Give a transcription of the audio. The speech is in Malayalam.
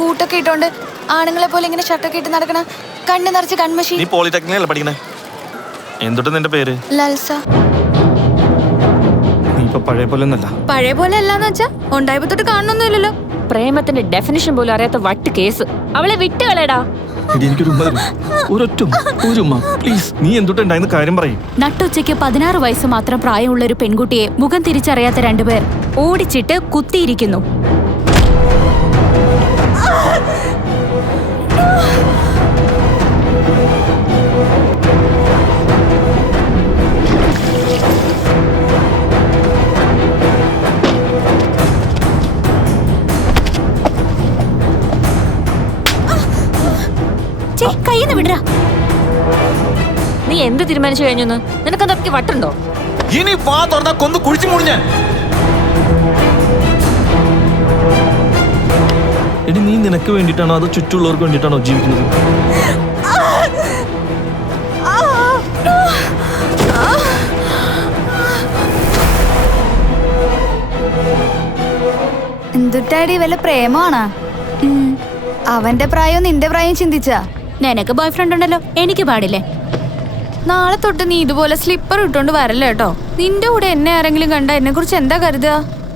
ബൂട്ടൊക്കെ ഇട്ടോണ്ട് ആണുങ്ങളെ പോലെ ഇങ്ങനെ ഷർട്ടൊക്കെ ഇട്ട് നടക്കണ, കണ്ണ് നിറച്ച് കൺമഷി. നീ പോളിടെക്നിക്കല്ലേ പഠിക്കണേ? എന്തൊട്ട് നിന്റെ പേര്? ലൽസ. നീ ഇപ്പൊ പഴയ പോലെ ഒന്നല്ല. പഴയ പോലെ അല്ലാന്ന് വെച്ചാ ഉണ്ടായപ്പോ തൊട്ട് കാണണമെന്നില്ലല്ലോ. പ്രേമത്തിന്റെ ഡെഫിനിഷൻ പോലും അറിയാത്ത വട്ട് കേസ്. അവളെ വിട്ടുകളടാ. നീ എന്തുണ്ടായിരുന്ന കാര്യം പറയും. നട്ടുച്ചയ്ക്ക് 16 വയസ്സ് മാത്രം പ്രായമുള്ള ഒരു പെൺകുട്ടിയെ മുഖം തിരിച്ചറിയാത്ത രണ്ടുപേർ ഓടിച്ചിട്ട് കുത്തിയിരിക്കുന്നു. കയ്യെന്ന് വിടരാ. നീ എന്ത് തീരുമാനിച്ചു കഴിഞ്ഞെന്ന്? നിനക്കതൊക്കെ വട്ടുണ്ടോ? ഇനി വാ തുറന്നാ കൊന്ന് കുഴിച്ചു മൂടി ഞാൻ. എടി, നീ നിനക്ക് വേണ്ടിട്ടാണോ അതോ ചുറ്റുള്ളവർക്ക് വേണ്ടിട്ടാണോ ജീവിക്കുന്നത്? എന്തുട്ടാടി വല്ല പ്രേമാണാ? അവന്റെ പ്രായവും നിന്റെ പ്രായവും ചിന്തിച്ചാ? നിനക്ക് ബോയ് ഫ്രണ്ട് ഉണ്ടല്ലോ, എനിക്ക് പാടില്ലേ? നാളെ തൊട്ട് നീ ഇതുപോലെ സ്ലിപ്പർ ഇട്ടോണ്ട് വരല്ലേ കേട്ടോ. നിന്റെ കൂടെ എന്നെ ആരെങ്കിലും കണ്ട എന്നെ കുറിച്ച് എന്താ കരുതുക?